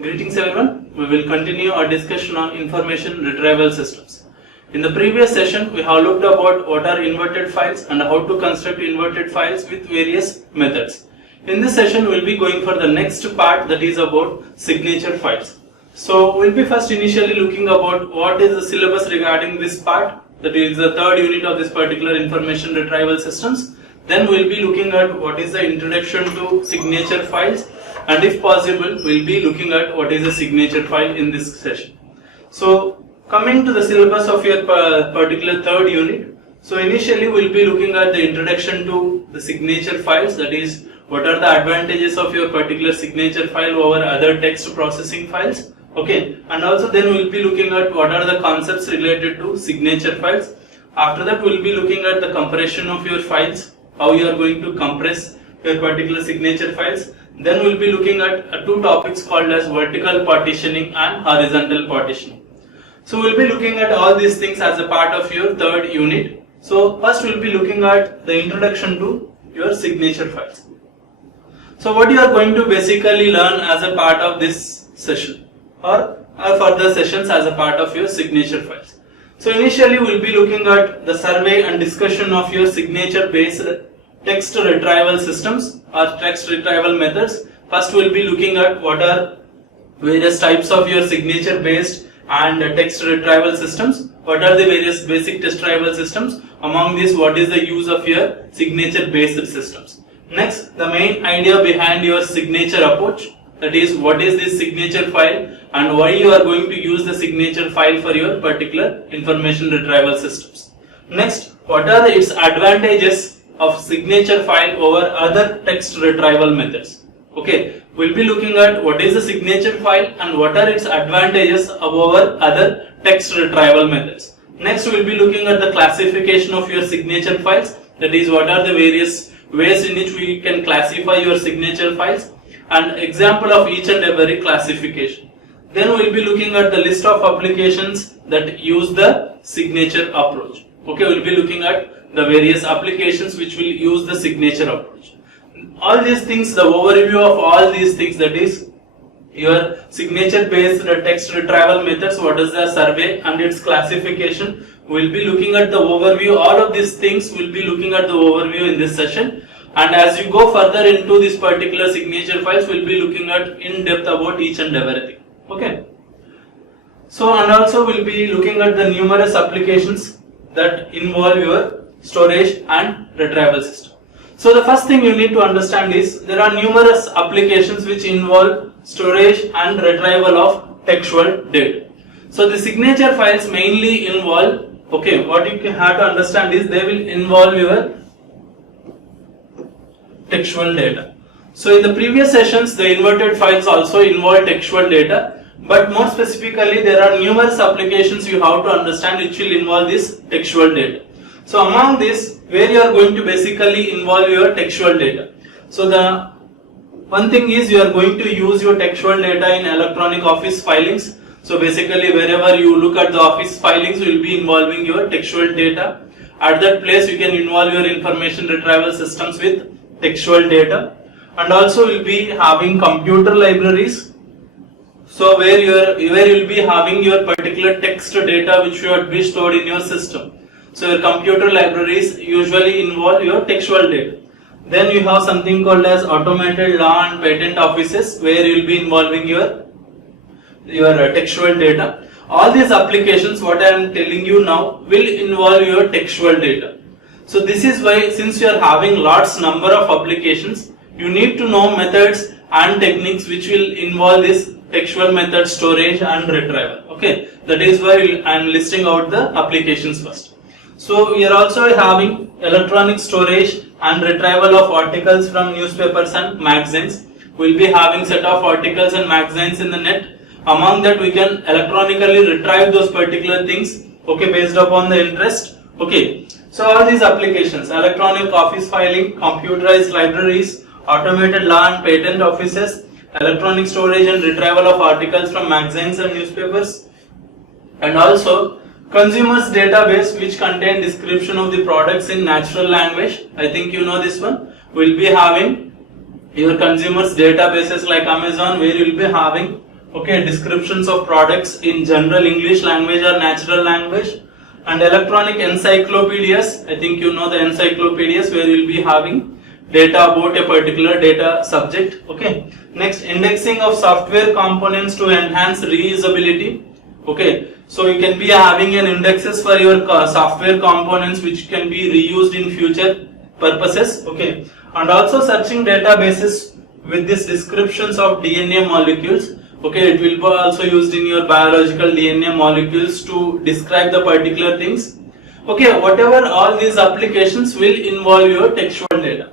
Greetings everyone, we will continue our discussion on information retrieval systems. In the previous session, we have looked about what are inverted files and how to construct inverted files with various methods. In this session, we will be going for the next part, that is about signature files. So, we will be first initially looking about what is the syllabus regarding this part, that is the third unit of this particular information retrieval systems. Then we will be looking at what is the introduction to signature files, and if possible, we will be looking at what is a signature file in this session. So, coming to the syllabus of your particular third unit, so initially we will be looking at the introduction to the signature files, that is, what are the advantages of your particular signature file over other text processing files, okay, and also then we will be looking at what are the concepts related to signature files. After that, we will be looking at the compression of your files, how you are going to compress your particular signature files. Then we will be looking at two topics called as vertical partitioning and horizontal partitioning. So we will be looking at all these things as a part of your third unit. So first we will be looking at the introduction to your signature files. So what you are going to basically learn as a part of this session or further sessions as a part of your signature files. So initially we will be looking at the survey and discussion of your signature based text retrieval systems or text retrieval methods. First we will be looking at what are various types of your signature based and text retrieval systems. What are the various basic text retrieval systems? Among these, what is the use of your signature based systems? Next, the main idea behind your signature approach, that is, what is this signature file and why you are going to use the signature file for your particular information retrieval systems. Next, what are its advantages of signature file over other text retrieval methods? Okay, we'll be looking at what is the signature file and what are its advantages over other text retrieval methods. Next, we'll be looking at the classification of your signature files, that is, what are the various ways in which we can classify your signature files and example of each and every classification. Then we'll be looking at the list of applications that use the signature approach. Okay, we'll be looking at the various applications which will use the signature approach. All these things, the overview of all these things, that is your signature based text retrieval methods, what is the survey and its classification. We will be looking at the overview. All of these things we will be looking at the overview in this session, and as you go further into this particular signature files, we will be looking at in depth about each and everything. Okay. So, and also we will be looking at the numerous applications that involve your storage and retrieval system. So the first thing you need to understand is there are numerous applications which involve storage and retrieval of textual data. So the signature files mainly involve, okay, what you have to understand is they will involve your textual data. So in the previous sessions, the inverted files also involve textual data, but more specifically there are numerous applications you have to understand which will involve this textual data. So among this, where you are going to basically involve your textual data. So the one thing is you are going to use your textual data in electronic office filings. So basically wherever you look at the office filings, you will be involving your textual data. At that place you can involve your information retrieval systems with textual data, and also will be having computer libraries. So where you will be having your particular text data which should be stored in your system. So your computer libraries usually involve your textual data. Then you have something called as automated law and patent offices, where you will be involving your textual data. All these applications, what I am telling you now, will involve your textual data. So this is why, since you are having lots number of applications, you need to know methods and techniques which will involve this textual method storage and retrieval. Okay, that is why I am listing out the applications first. So we are also having electronic storage and retrieval of articles from newspapers and magazines. We will be having set of articles and magazines in the net. Among that, we can electronically retrieve those particular things, okay, based upon the interest. Okay, so all these applications, electronic office filing, computerized libraries, automated law and patent offices, electronic storage and retrieval of articles from magazines and newspapers, and also consumers database which contain description of the products in natural language. I think you know this one. We'll be having your consumers databases like Amazon, where you will be having okay, descriptions of products in general English language or natural language, and electronic encyclopedias. I think you know the encyclopedias where you will be having data about a particular data subject. Okay. Next, indexing of software components to enhance reusability. Okay. So you can be having an indexes for your software components which can be reused in future purposes. Okay. And also searching databases with these descriptions of DNA molecules. Okay, it will be also used in your biological DNA molecules to describe the particular things. Okay, whatever all these applications will involve your textual data.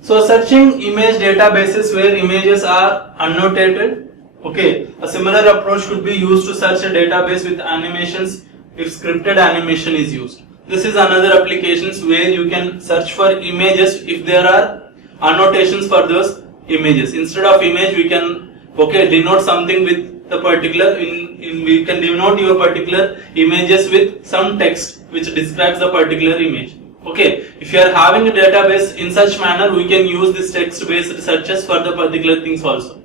So searching image databases where images are annotated. Okay, a similar approach could be used to search a database with animations if scripted animation is used. This is another applications where you can search for images if there are annotations for those images. Instead of image, we can denote something with the particular we can denote your particular images with some text which describes the particular image. Okay, if you are having a database in such manner, we can use this text based searches for the particular things also.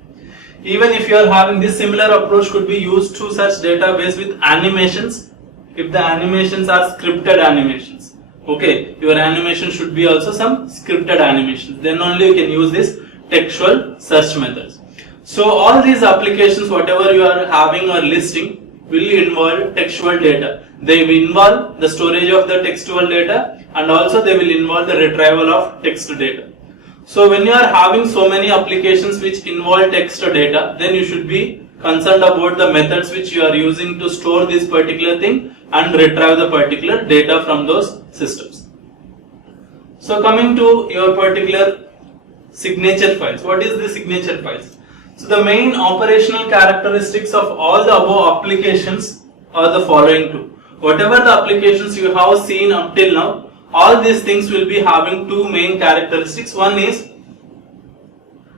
Even if you are having this similar approach could be used to search database with animations if the animations are scripted animations. Okay, your animation should be also some scripted animations, then only you can use this textual search methods. So all these applications whatever you are having or listing will involve textual data. They will involve the storage of the textual data and also they will involve the retrieval of text data. So when you are having so many applications which involve text data, then you should be concerned about the methods which you are using to store this particular thing and retrieve the particular data from those systems. So coming to your particular signature files. What is the signature files? So the main operational characteristics of all the above applications are the following two. Whatever the applications you have seen up till now, all these things will be having two main characteristics. One is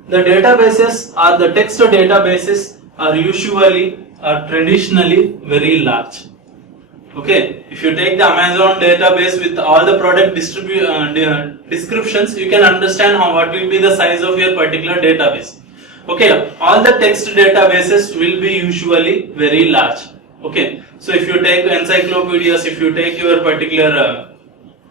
the databases or the text databases are usually or traditionally very large. Okay, if you take the Amazon database with all the product descriptions, you can understand what will be the size of your particular database. Okay, all the text databases will be usually very large. Okay, so if you take encyclopedias, if you take your particular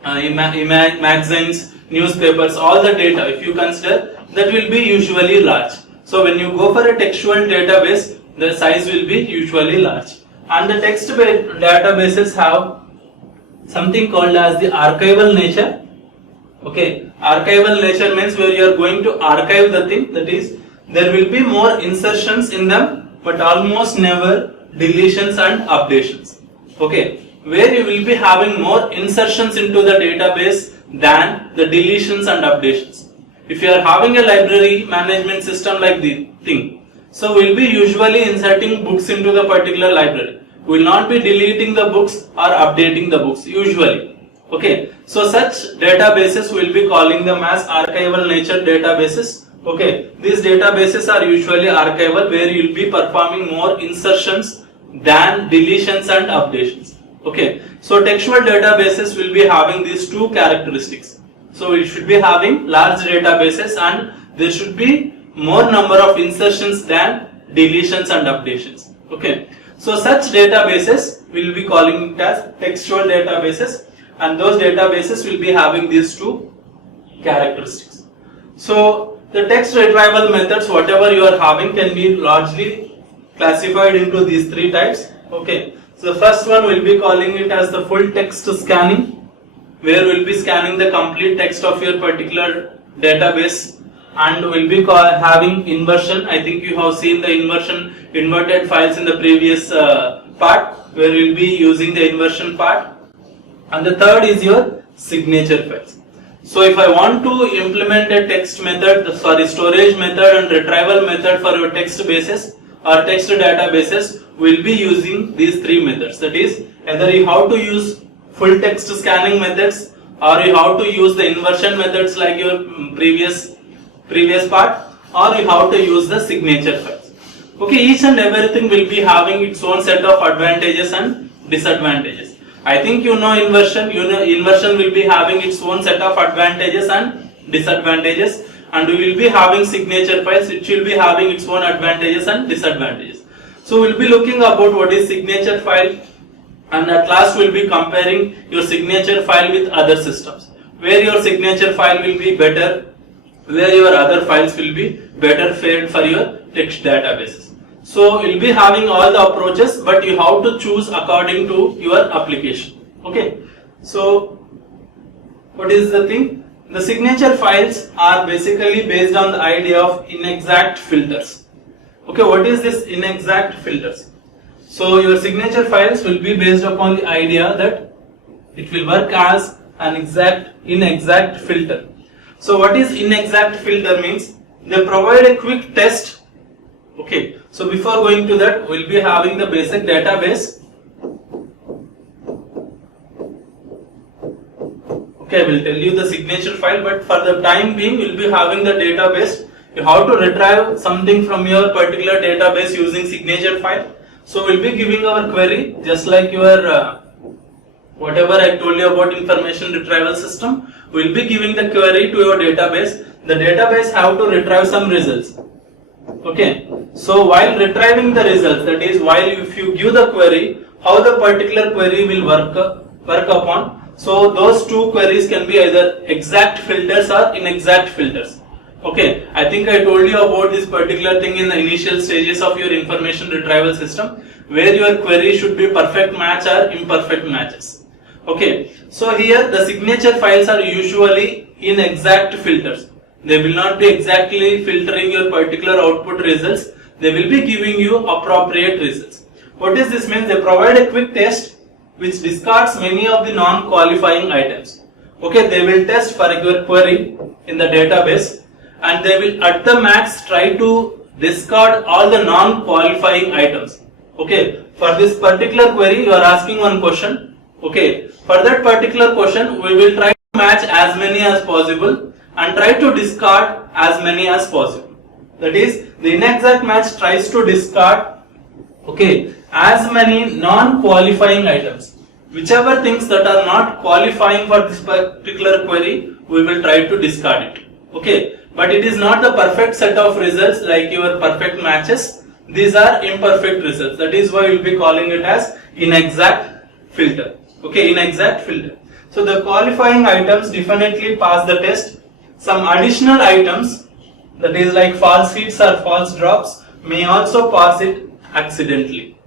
magazines, newspapers, all the data, if you consider, that will be usually large. So when you go for a textual database, the size will be usually large. And the text databases have something called as the archival nature. Okay, archival nature means where you are going to archive the thing, that is, there will be more insertions in them, but almost never deletions and updations. Okay, where you will be having more insertions into the database than the deletions and updations. If you are having a library management system like this thing, so we will be usually inserting books into the particular library. We will not be deleting the books or updating the books usually. Okay, so such databases we will be calling them as archival nature databases. Okay, these databases are usually archival where you will be performing more insertions than deletions and updations. Okay, so textual databases will be having these two characteristics. So we should be having large databases and there should be more number of insertions than deletions and updations. Okay, so such databases will be calling it as textual databases, and those databases will be having these two characteristics. So the text retrieval methods whatever you are having can be largely classified into these three types. Okay, so the first one will be calling it as the full text scanning, where we will be scanning the complete text of your particular database, and will be having inversion. I think you have seen the inverted files in the previous part, where we will be using the inversion part. And the third is your signature files. So if I want to implement a text method, storage method and retrieval method for your text bases or text databases, we will be using these three methods. That is, either you have to use full text scanning methods, or you have to use the inversion methods like your previous part, or you have to use the signature files. Okay, each and everything will be having its own set of advantages and disadvantages. I think you know inversion. You know inversion will be having its own set of advantages and disadvantages, and we will be having signature files, which will be having its own advantages and disadvantages. So we will be looking about what is signature file, and at last we will be comparing your signature file with other systems, where your signature file will be better, where your other files will be better fared for your text databases. So you will be having all the approaches, but you have to choose according to your application. Okay. So what is the thing? The signature files are basically based on the idea of inexact filters. Okay, what is this inexact filters? So your signature files will be based upon the idea that it will work as an inexact filter. So what is inexact filter means? They provide a quick test. Okay, so before going to that, we will be having the basic database. Okay, I will tell you the signature file, but for the time being, we will be having the database. You have to retrieve something from your particular database using signature file. So we will be giving our query just like your whatever I told you about information retrieval system. We will be giving the query to your database. The database have to retrieve some results. Okay, so while retrieving the results, that is, while if you give the query, how the particular query will work upon. So those two queries can be either exact filters or inexact filters. Okay, I think I told you about this particular thing in the initial stages of your information retrieval system, where your query should be perfect match or imperfect matches. Okay, so here the signature files are usually inexact filters. They will not be exactly filtering your particular output results. They will be giving you appropriate results. What does this mean? They provide a quick test which discards many of the non-qualifying items. Okay, they will test for your query in the database, and they will at the max try to discard all the non-qualifying items. Okay, for this particular query you are asking one question. Okay, for that particular question we will try to match as many as possible and try to discard as many as possible. That is, the inexact match tries to discard, okay, as many non-qualifying items. Whichever things that are not qualifying for this particular query, we will try to discard it. Okay, but it is not the perfect set of results like your perfect matches. These are imperfect results. That is why we will be calling it as inexact filter. Okay, inexact filter. So the qualifying items definitely pass the test. Some additional items, that is like false hits or false drops, may also pass it accidentally.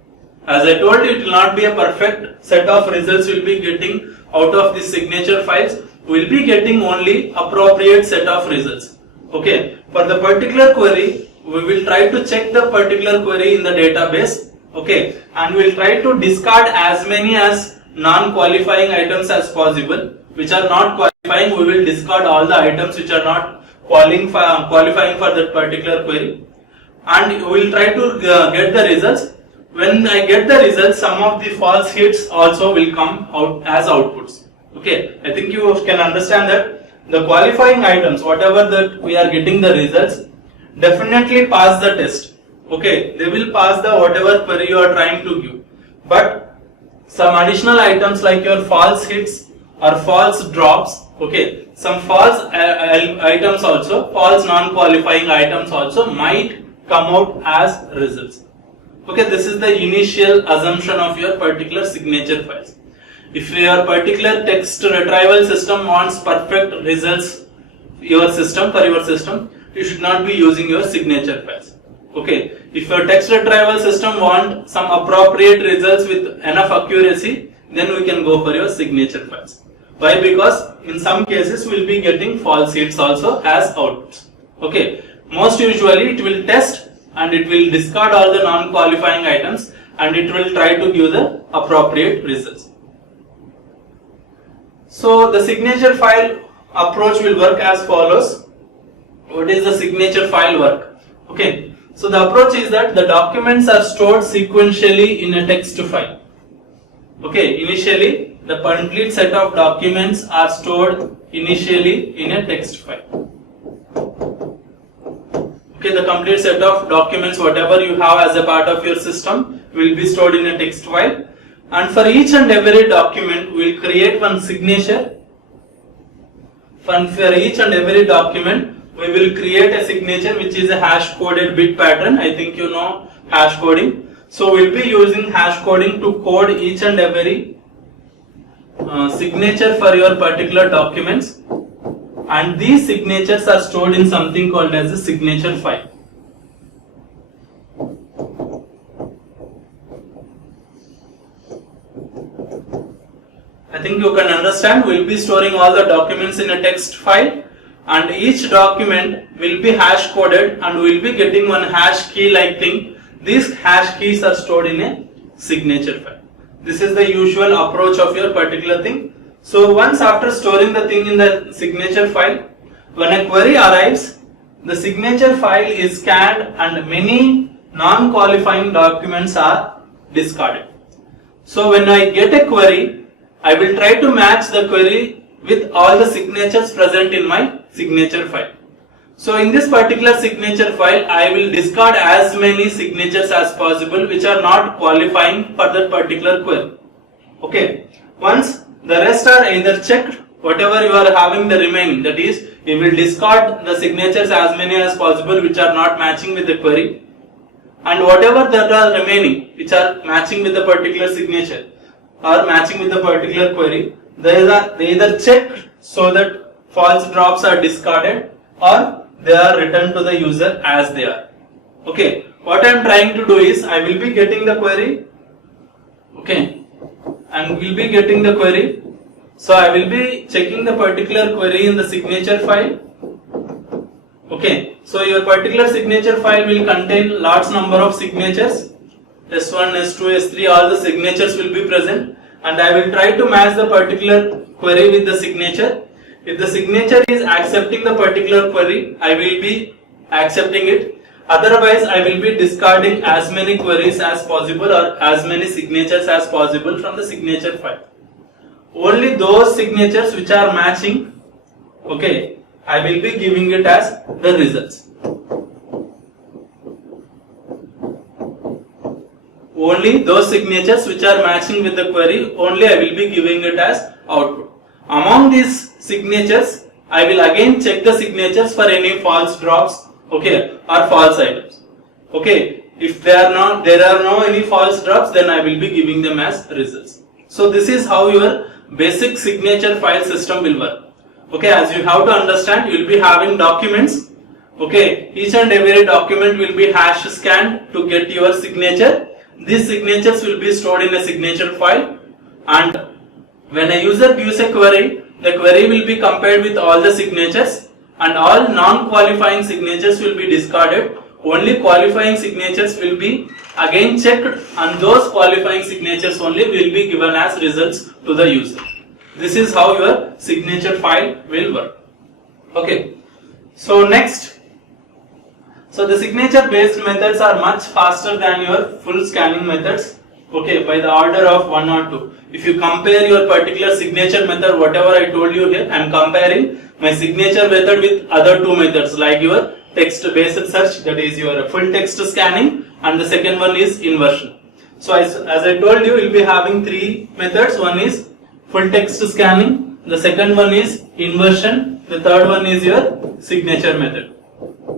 As I told you, it will not be a perfect set of results we will be getting out of these signature files. We will be getting only appropriate set of results. Okay, for the particular query, we will try to check the particular query in the database. Okay, and we will try to discard as many as non-qualifying items as possible. Which are not qualifying, we will discard all the items which are not qualifying for that particular query, and we will try to get the results. When I get the results, some of the false hits also will come out as outputs. Okay, I think you can understand that the qualifying items, whatever that we are getting the results, definitely pass the test. Okay, they will pass the whatever query you are trying to give, but some additional items like your false hits or false drops, okay, some false items also, false non-qualifying items also might come out as results. Okay, this is the initial assumption of your particular signature files. If your particular text retrieval system wants perfect results for your system, you should not be using your signature files. Okay, if your text retrieval system wants some appropriate results with enough accuracy, then we can go for your signature files. Why? Because in some cases we will be getting false hits also as outputs. Okay, most usually it will test and it will discard all the non-qualifying items and it will try to give the appropriate results. So the signature file approach will work as follows. What is the signature file work? Okay, so the approach is that the documents are stored sequentially in a text file. Okay, initially the complete set of documents are stored initially in a text file. Okay, the complete set of documents, whatever you have as a part of your system, will be stored in a text file. And for each and every document, we will create one signature. For each and every document, we will create a signature which is a hash coded bit pattern. I think you know hash coding. So we'll be using hash coding to code each and every signature for your particular documents, and these signatures are stored in something called as a signature file. I think you can understand, we'll be storing all the documents in a text file, and each document will be hash coded and we'll be getting one hash key like thing. These hash keys are stored in a signature file. This is the usual approach of your particular thing. So once after storing the thing in the signature file, when a query arrives, the signature file is scanned and many non-qualifying documents are discarded. So when I get a query, I will try to match the query with all the signatures present in my signature file. So in this particular signature file, I will discard as many signatures as possible which are not qualifying for that particular query. Okay. Once the rest are either checked, whatever you are having the remaining, that is, you will discard the signatures as many as possible which are not matching with the query, and whatever that are remaining which are matching with the particular signature or matching with the particular query, they either checked so that false drops are discarded or they are returned to the user as they are. Okay, what I am trying to do is, I will be getting the query, okay, and will be getting the query. So I will be checking the particular query in the signature file. Okay, so your particular signature file will contain large number of signatures, S1, S2, S3, all the signatures will be present, and I will try to match the particular query with the signature. If the signature is accepting the particular query, I will be accepting it. Otherwise, I will be discarding as many queries as possible or as many signatures as possible from the signature file. Only those signatures which are matching, okay, I will be giving it as the results. Only those signatures which are matching with the query, only I will be giving it as output. Among these signatures, I will again check the signatures for any false drops, okay, or false items. Okay, if there are no any false drops, then I will be giving them as results. So this is how your basic signature file system will work. Okay, as you have to understand, you will be having documents. Okay, each and every document will be hash scanned to get your signature. These signatures will be stored in a signature file, and when a user gives a query, the query will be compared with all the signatures, and all non-qualifying signatures will be discarded. Only qualifying signatures will be again checked, and those qualifying signatures only will be given as results to the user. This is how your signature file will work. Okay. So next, so the signature based methods are much faster than your full scanning methods. Okay, by the order of 1 or 2. If you compare your particular signature method, whatever I told you here, I am comparing my signature method with other 2 methods like your text based search, that is your full text scanning, and the second one is inversion. So as I told you, you will be having 3 methods. One is full text scanning, the second one is inversion, the third one is your signature method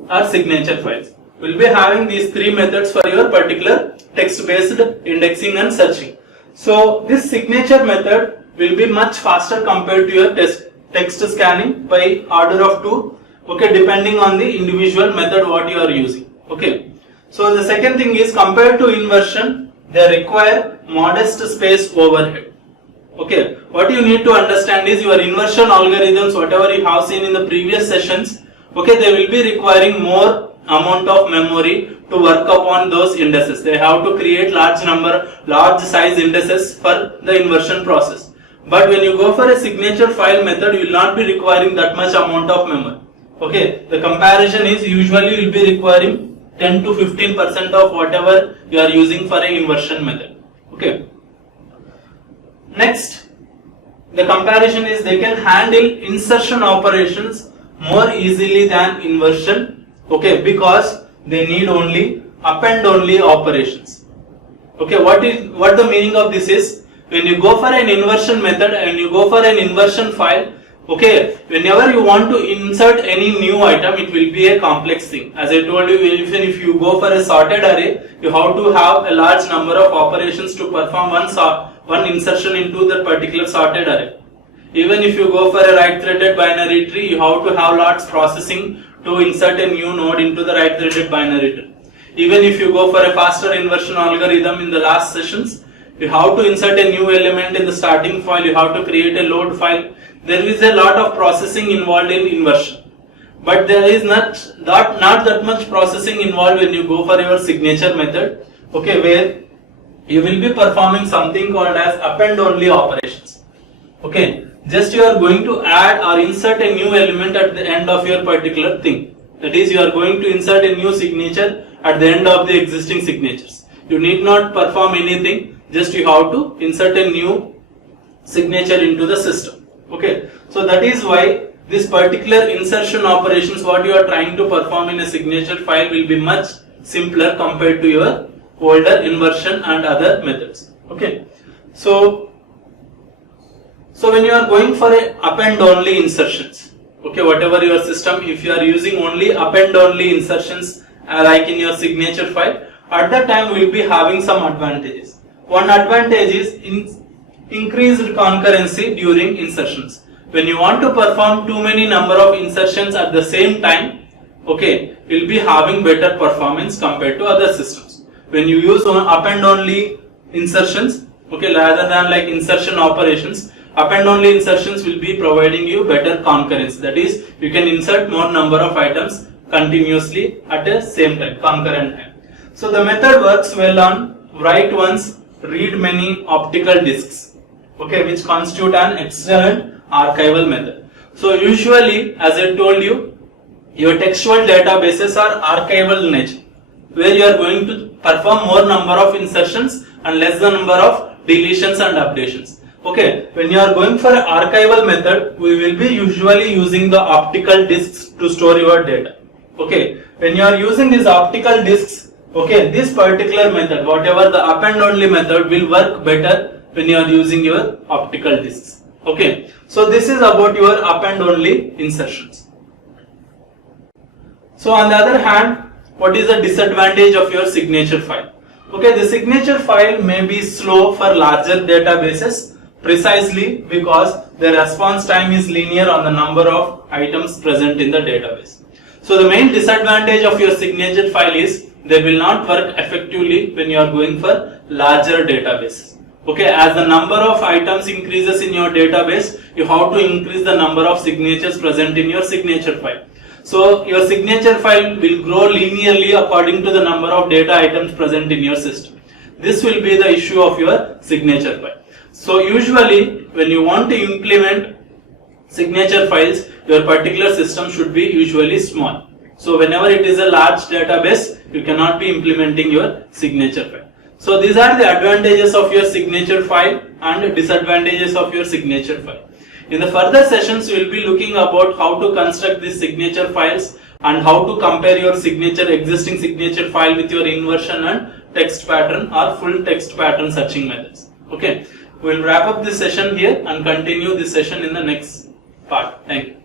or signature files. We will be having these 3 methods for your particular text based indexing and searching. So this signature method will be much faster compared to your text scanning by order of 2, okay, depending on the individual method what you are using. Okay. So the second thing is, compared to inversion, they require modest space overhead. Okay, what you need to understand is your inversion algorithms, whatever you have seen in the previous sessions, okay, they will be requiring more amount of memory to work upon those indices. They have to create large size indices for the inversion process. But when you go for a signature file method, you will not be requiring that much amount of memory. Okay, the comparison is usually you will be requiring 10 to 15% of whatever you are using for an inversion method. Okay. Next, the comparison is they can handle insertion operations more easily than inversion, okay, because they need only append only operations. Okay, what the meaning of this is, when you go for an inversion method and you go for an inversion file, Okay, whenever you want to insert any new item, it will be a complex thing. As I told you, even if you go for a sorted array, you have to have a large number of operations to perform one insertion into that particular sorted array. Even if you go for a right-threaded binary tree, you have to have lots processing to insert a new node into the right-threaded binary tree. Even if you go for a faster inversion algorithm in the last sessions, you have to insert a new element in the starting file, you have to create a load file. There is a lot of processing involved in inversion. But there is not that much processing involved when you go for your signature method, okay, where you will be performing something called as append only operations. Okay, just you are going to add or insert a new element at the end of your particular thing. That is, you are going to insert a new signature at the end of the existing signatures. You need not perform anything, just you have to insert a new signature into the system. Okay, so that is why this particular insertion operations, what you are trying to perform in a signature file, will be much simpler compared to your older inversion and other methods. Okay, so when you are going for a append only insertions, okay, whatever your system, if you are using only append only insertions like in your signature file, at that time we will be having some advantages. One advantage is increased concurrency during insertions. When you want to perform too many number of insertions at the same time, okay, you will be having better performance compared to other systems. When you use append only insertions, okay, rather than like insertion operations, append only insertions will be providing you better concurrency. That is, you can insert more number of items continuously at the same time, concurrent time. So the method works well on write once, read many optical disks, okay, which constitute an excellent archival method. So usually, as I told you, your textual databases are archival in nature, where you are going to perform more number of insertions and less the number of deletions and updations. Okay, when you are going for an archival method, we will be usually using the optical disks to store your data. Okay, when you are using these optical disks, okay, this particular method, whatever the append only method, will work better when you are using your optical disks. Okay, so this is about your append only insertions. So on the other hand, what is the disadvantage of your signature file? Okay, the signature file may be slow for larger databases, precisely because the response time is linear on the number of items present in the database. So the main disadvantage of your signature file is they will not work effectively when you are going for larger databases. Okay, as the number of items increases in your database, you have to increase the number of signatures present in your signature file. So your signature file will grow linearly according to the number of data items present in your system. This will be the issue of your signature file. So usually when you want to implement signature files, your particular system should be usually small. So whenever it is a large database, you cannot be implementing your signature file. So these are the advantages of your signature file and disadvantages of your signature file. In the further sessions, we will be looking about how to construct these signature files and how to compare your existing signature file with your inversion and text pattern or full text pattern searching methods. Okay, we will wrap up this session here and continue this session in the next part. Thank you.